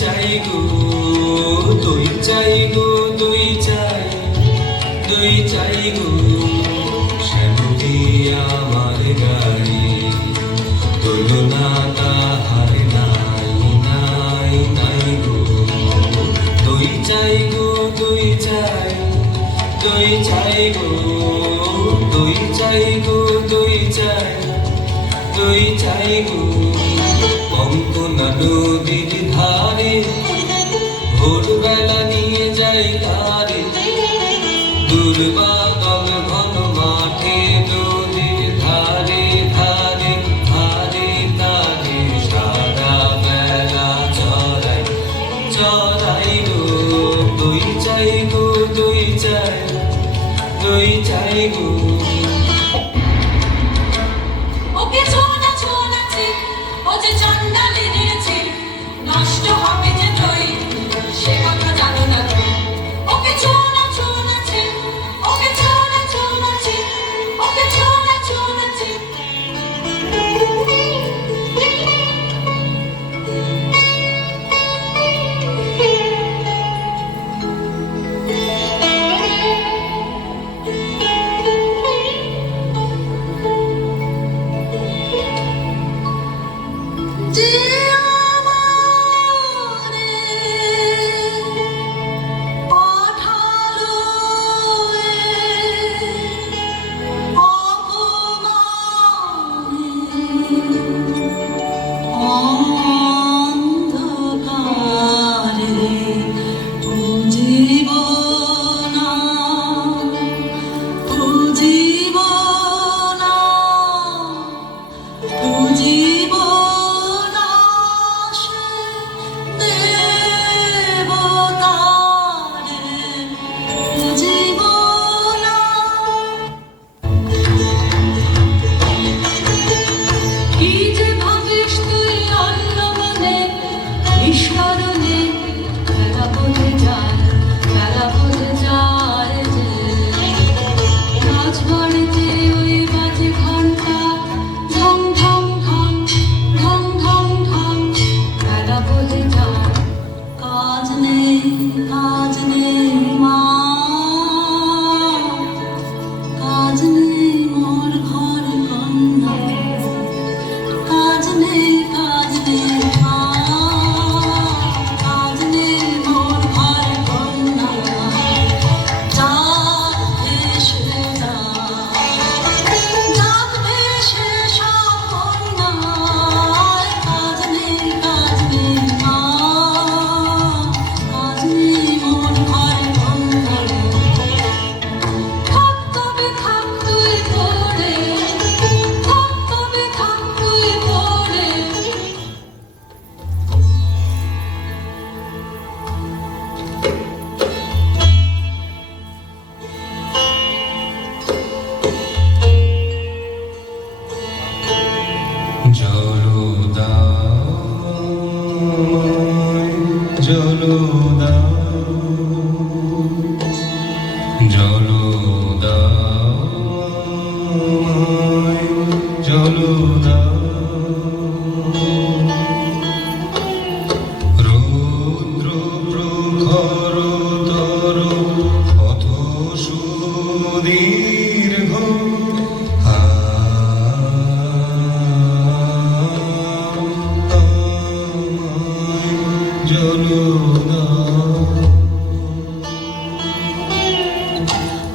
চাই গো দই চাই গো দই চাই দই চাই গো শ্যামলি আমার গায়ে তুলনা তাহার নাই নাই নাই গো দই চাই গো দই চাই দই চাই গো দই চাই গো দই চাই দই চাই গো কঙ্কনা নদীর ধারে ভোরবেলা নিয়ে যাই তারে দুর্বাদল ঘন মাঠে নদীর ধারে ধারে ধারে ধারে সারা বেলা চড়াই চড়াই গো দই চাই গো দই চাই দই চাই গো ওকে ছোনা ছোনা চিক ও যে চন্ডালে দিয়েছে নষ্ট হবে যে দই সে কথা জানো না তুমি ওকে ছোনা ছোনা চিক ওকে ছোনা ছোনা চিক ওকে ছোনা ছোনা চিক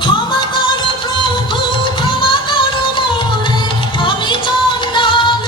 ক্ষমা করো প্রভু ক্ষমা করো মোরে আমি চন্ডাল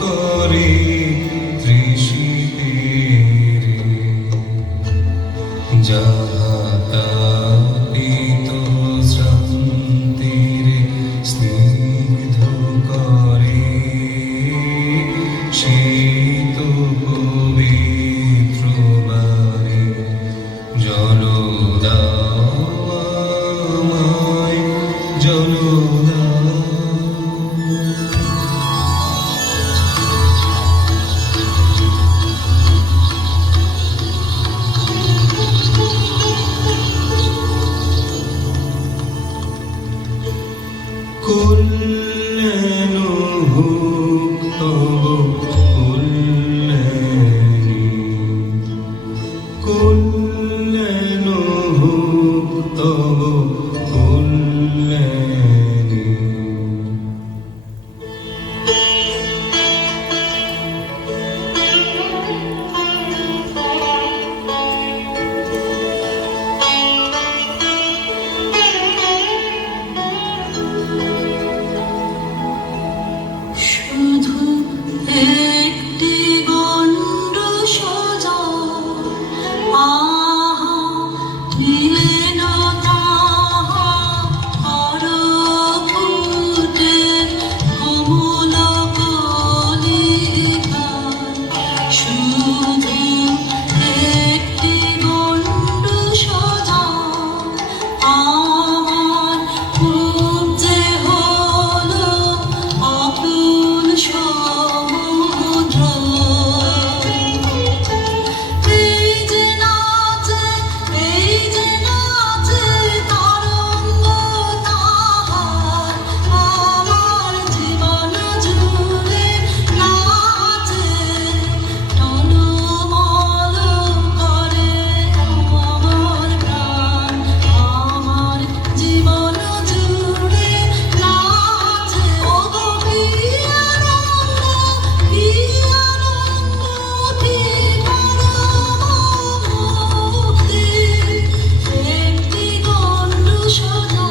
করে তৃষিতের যাহাতাপিত শ্রান্তির স্নিগ্ধ করে শীত পবিত্র বাণী জল দাও আমায় জল দাও। কল্যাণ হোক তব কল্যাণী, কল্যাণ হোক তব কল্যাণী। শুধু একটি গণ্ড সোজা, আহা নীলেন তাহা আরো ফুটে কমল কলিকায়। শুধু একটি গণ্ড সোজা, আমার খুব যে হলো অকুল সমুদ্র। এই যে নাচে তরঙ্গ তাহার, আমার জীবন জুড়ে নাচে টলমল করে আমার প্রাণ। আমার জীবন জুড়ে নাচে ওগো কি আনন্দ, কি আনন্দ, কি পরম মুক্তি। একটি গণ্ড সোজা,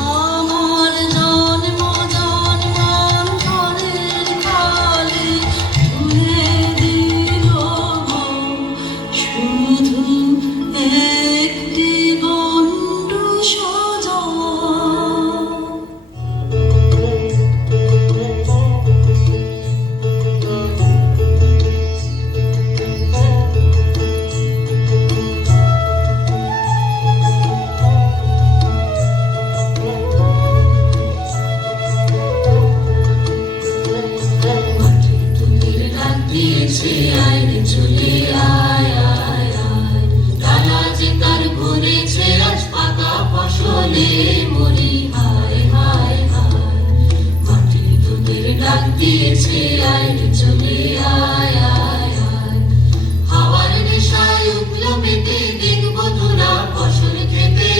আমার জন্ম জন্মান্তরের খালি ধুয়ে দিল গো। শুধু একটি গণ্ড সোজা। তোদের ডাক দিয়েছে আয় রে চলে আয় আয় আয়। ডালা যে তার ভরেছে আজ পাকা ফসলে মরি হায় হায় হায়। মাটি তোদের ডাক দিয়েছে আয় রে চলে আয় আয় আয়। হাওয়ার নেশায় উঠল মেতে দেখবো ধরা ফসল খেতে।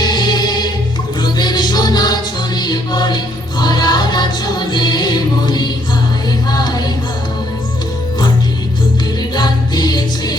রোদের সোনা ছড়িয়ে পড়ে ধরার আঁচলে মরি হায় হায় হায়। মাটি তোদের ডাক দিয়েছে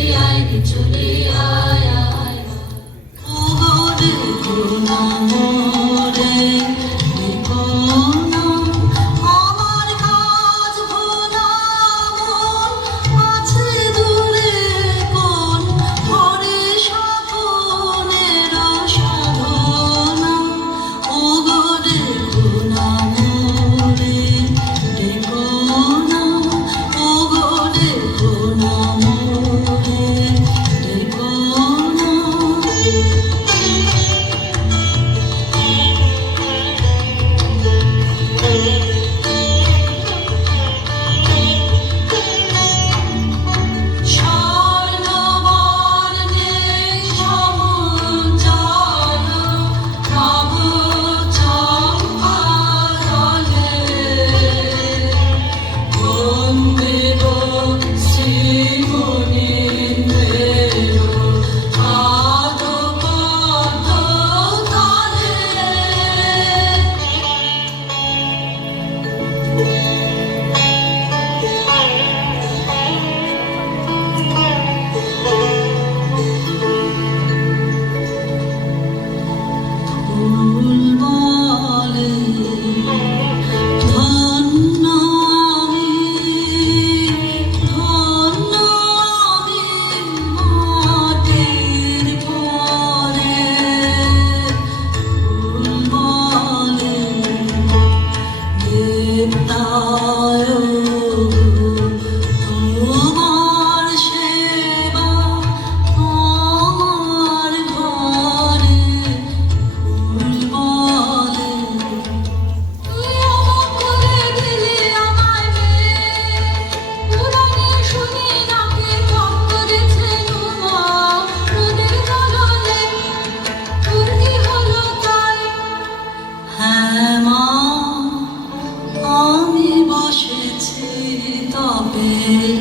মায়ের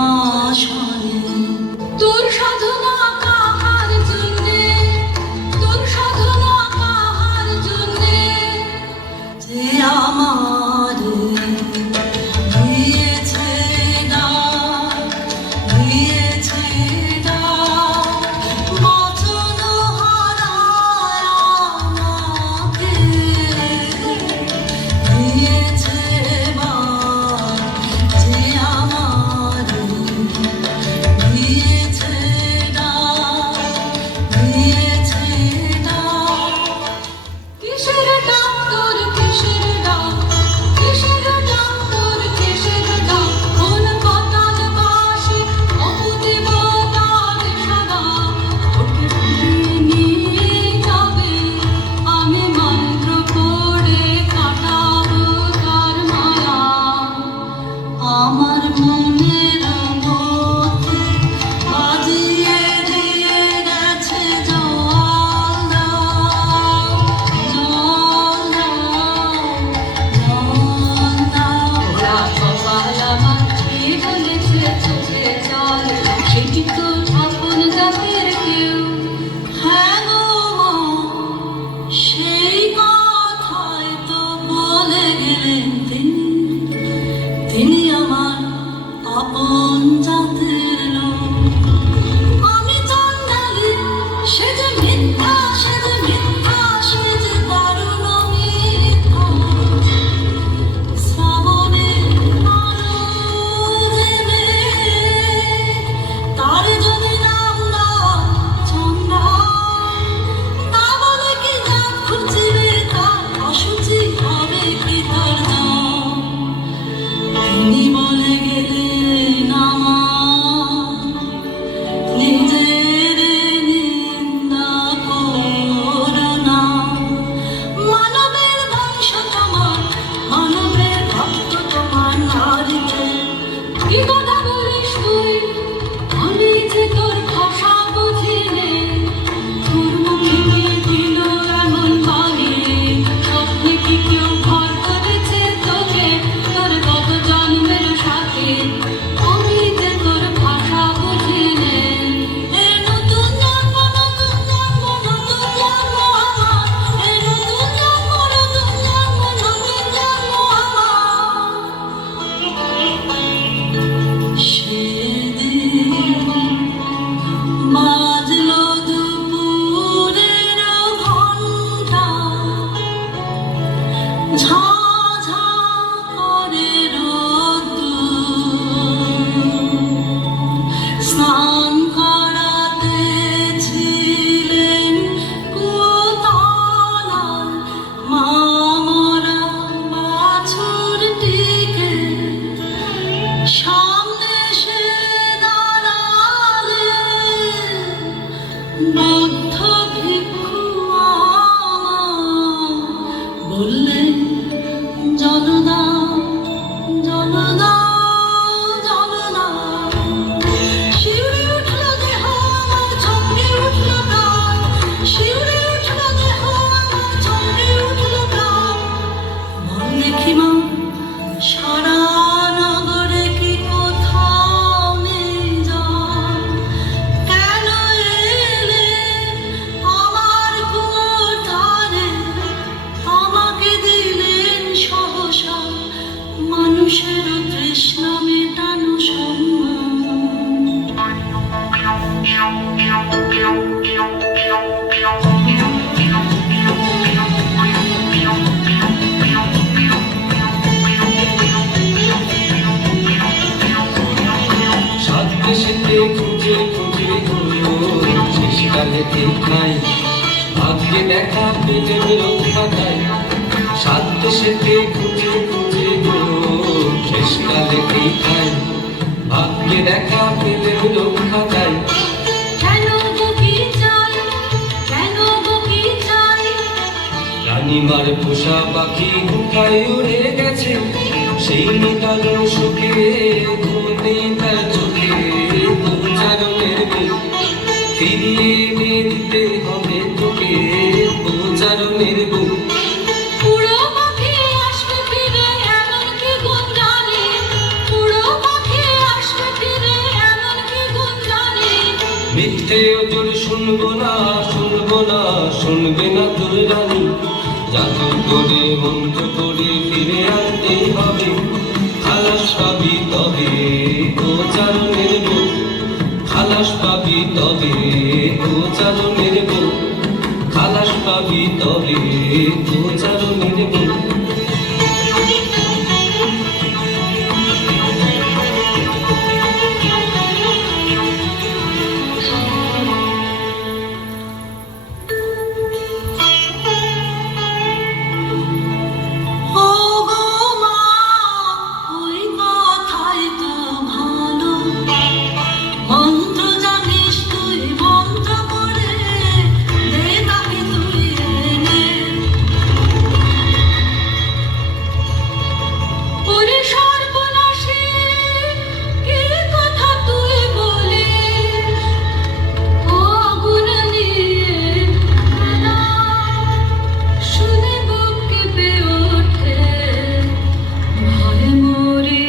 আশারে। তোর সাধনা কাহার জন্যে, তোর সাধনা কাহার জন্যে, যে আমারে দিয়েছে ডাক, দিয়েছে ডাক, বচন হারায় আমাকে দিয়েছে বাক, যে আমারে দিয়েছে ডাক, দিয়েছে ডাক। কিসের ডাক তোর, কিসের ডাক, কিসের ডাক তোর, কিসের ডাক, কোন পাতাল বাসে অপুদেব তার সাদা, ওকে ফিরিয়ে নিয়ে যাবে, আমি মন্ত্র পড়ে কাটাবো তার মায়া। আমার মনের মধ্যে বাজিয়ে দিয়ে গেছে জল দাও, জল দাও, জল দাও। ওরা কপাল আমার কে বলেছে চোখে জল, সেটি তো আপন জাতের কেউ। হ্যাঁ গো মা, সেই কথাই তো বলে গেলেন তিনি, তিনি আমার আপন জাতের লোক। আমি চন্ডালী, সে যে মিথ্যা, সে যে মিথ্যা, সে যে দারুণ মিথ্যা। শ্রাবণের আলো দেবে, তার যদি নাম দাও চন্ডা, তা বলে কি জাত খুঁজিবে, তার অসুচি হবে কি তার নাম। তিনি বলে গেলেন আমার, নিজের নিন্দা করো না। মানবের বংশ তোমার, মানবের ভক্ত তোমার নারীকে। কি কথা বলিস তুই, আমি যে তোর ভাষা বুঝি নে, তোর মুখে কে দিল এমন বাণী, স্বপ্নে কি কেউ ঘর করেছে তোকে, তোর কত জন্মের সাথে, আমি যে তোর ভাষা বুঝি নে। এ নতুন জন্ম, নতুন জন্ম, নতুন জন্ম আমার, এ নতুন জন্ম, নতুন জন্ম, নতুন জন্ম আমার। সেদিন বাজলো দুপুরের ঘণ্টা, ঝা ঝা করে রোদ্দুর। স্নান করাতে ছিলেন কুতলার মামরা বাছুরটিকে, সামনে এসে দাঁড়ালেন বদ্ধ ভিক্ষু আমার, বললেন জল দাও, জল দাও, জল দাও। শিউরে উঠল দেহ আমার, চমকে উঠল প্রাণ, শিউরে উঠল দেহ আমার, চমকে উঠল প্রাণ। বল দেখি মা, সারা নগরে কি কোথাও নেই জল? কেন এলে আমার কুয়োর ধারে, আমাকে দিলেন সহসা মানুষের তৃষ্ণা মেটানো সাত দেশেতে খুঁজে খুঁজে শেষকালে খাই, ভাগ্যে দেখা পেলে রক্ষা যায়। সাত দেশেতে খুঁজে খুঁজে শেষকালে খাই, ভাগ্যে দেখা পেলে রক্ষা যায়। কেন গো কি চাই, কেন গো কি চাই, রানীমার পোষা পাখি হুকায় উড়ে গেছে, সেই নিকালো শোকে ঘুম নেই তার চোখে। উচ্চারণের বুক ফিরিয়ে এনে দিতে হবে তোকে, উচ্চারণের বুক। উড়ো পাখি আসবে ফিরে, এমন কি গুণ জানি, উড়ো পাখি মিথ্যেও তোর শুনবো না, শুনবো না, শুনবে না তোর রানী। জাদু করে মন্ত্র করে ফিরে আনতে হবে, খালাস পাবি তবে ও চারণের বউ, খালাস পাবি তবে ও চারণের বউ, খালাস পাবি তবে ও চারণের বউ। ও গো মা, ওই কথাই তো ভালো, মন্ত্র জানিস তুই, মন্ত্র করে দে তাকে তুই এনে। ওরে সর্বনাশী, কি কথা তুই বলিস, ও আগুন নিয়ে খেলা, শুনে বুক কেঁপে ওঠে, ভয়ে মরি।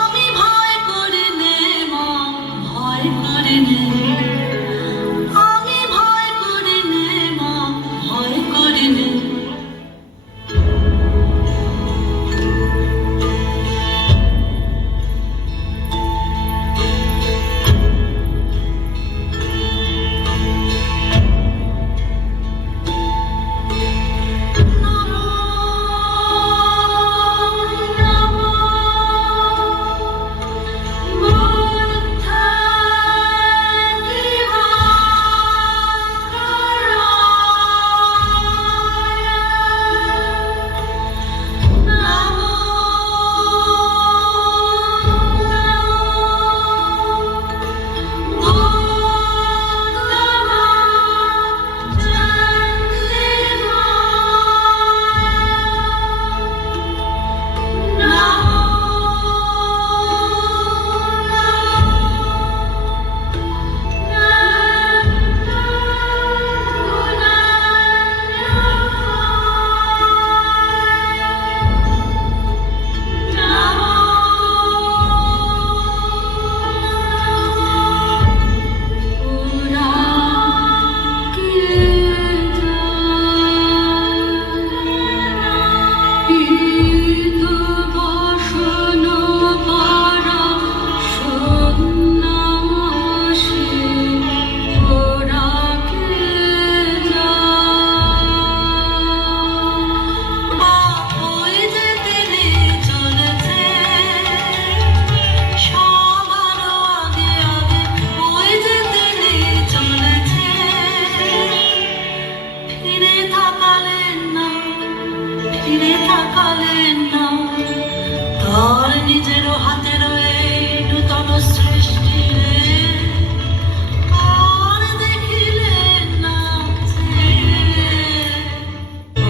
আমি ভয় করে নে মা, ভয় করে নে, আমি ভয় করে নে মা, ভয় করে নে। ফিরে তাকালেন না, তার নিজেরও হাতে রয়ে নূতন সৃষ্টি রে, আর দেখিলেন না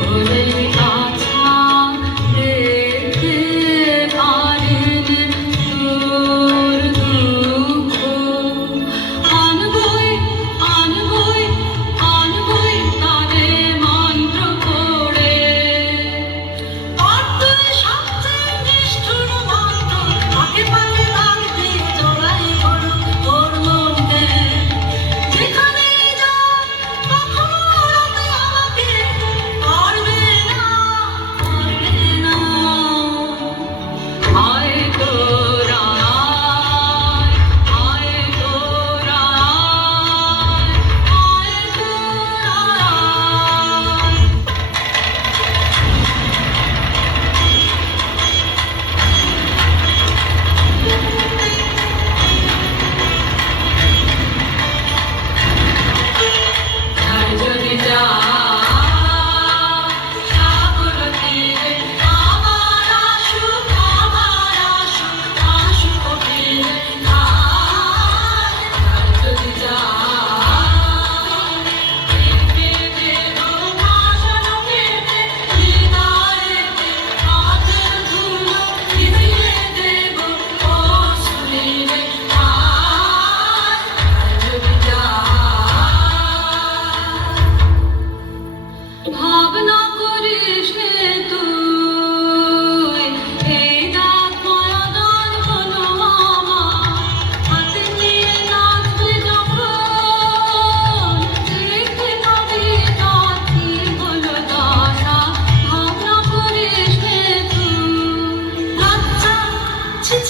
ওরে আছা দেখতে পারেন তোর দুঃখ, আনবই আনবই আনবই তারে মন্ত্র করে। আর তুই সবচেয়ে নিষ্ঠুর মন্ত্র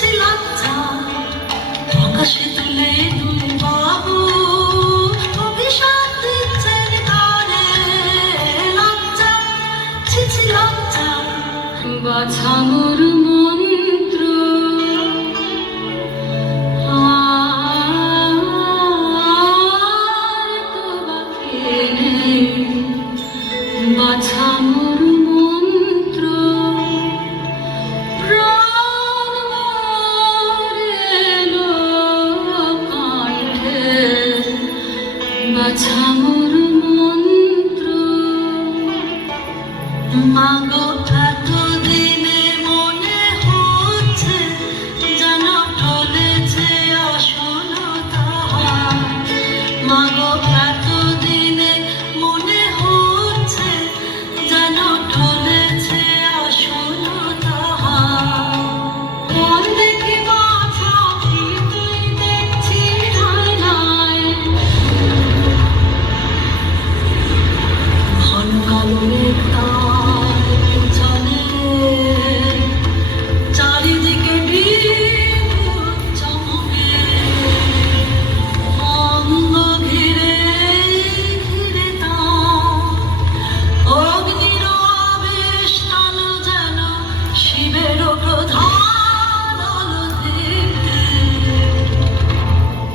ছি লজ্জা আকাশে তুলে দুই বাবু অভিশাপ দিচ্ছেন কারে লজ্জা ছি লজ্জা বাছা মোর মন্ত্র আর তো বাকি নেই বাছা মোর মন্ত্র প্রাণ মোর এলো কণ্ঠে বাছা মোর মন্ত্র মাগো এতদিনে মনে হচ্ছে যেন ঢলেছে আসল তাহার মাগো এতদিনে মনে হচ্ছে যেন ঢলেছে আসল তাহার মন দেখি বাছা তুই দেখছি ঠায় নাই ঘন কালো মেঘ তার পিছনে চারিদিকে বিদ্যুৎ চমকে অঙ্গ ঘিরে ঘিরে তার অগ্নির আবেশ টানো যেন শিবের প্রধান অলধিতে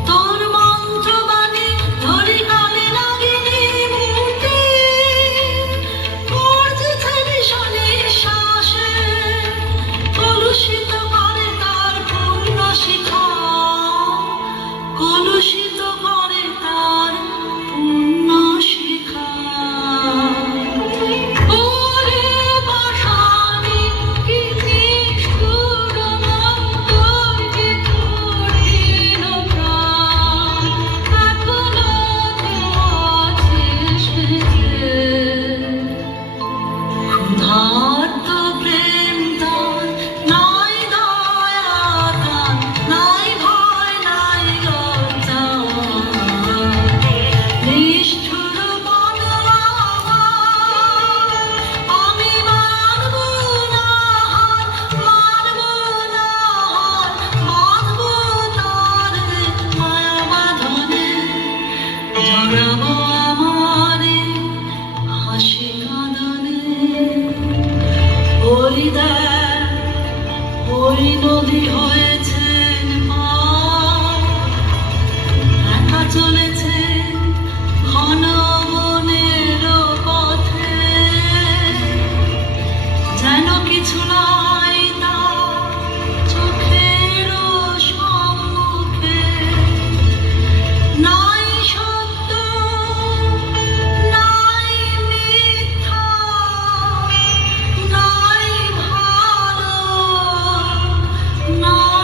তোর মন্ত্রবাণী ধরি কালে লাগিনি মূর্তি গর্জিছে ভীষণে শ্বাসে কলুষিত করে তার পূর্ণ শিখা কলুষিত করে তার পূর্ণ শিখা ওরে পাষাণী কি নিষ্ঠুর মন্তর কি কঠিন প্রাণ এখনো তো আছিস বেঁচে ক্ষুধার্ত প্রেম তার নাই দয়া তার নাই ভয় নাই লজ্জা নিষ্ঠুর মন আমার আমি মানব না হার বাঁধব তার মায়া বাঁধনে জড়াবো আমারে হাসি কাঁদনে ওই দেখ ওই নদী হয়েছেন পার একা চলেছে ঘন বনের পথে যেন কিছু নাই তার চোখের সম্মুখে নাই সত্য নাই মিথ্যা নাই ভালো নাই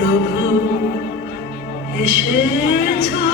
প্রভু এসেছো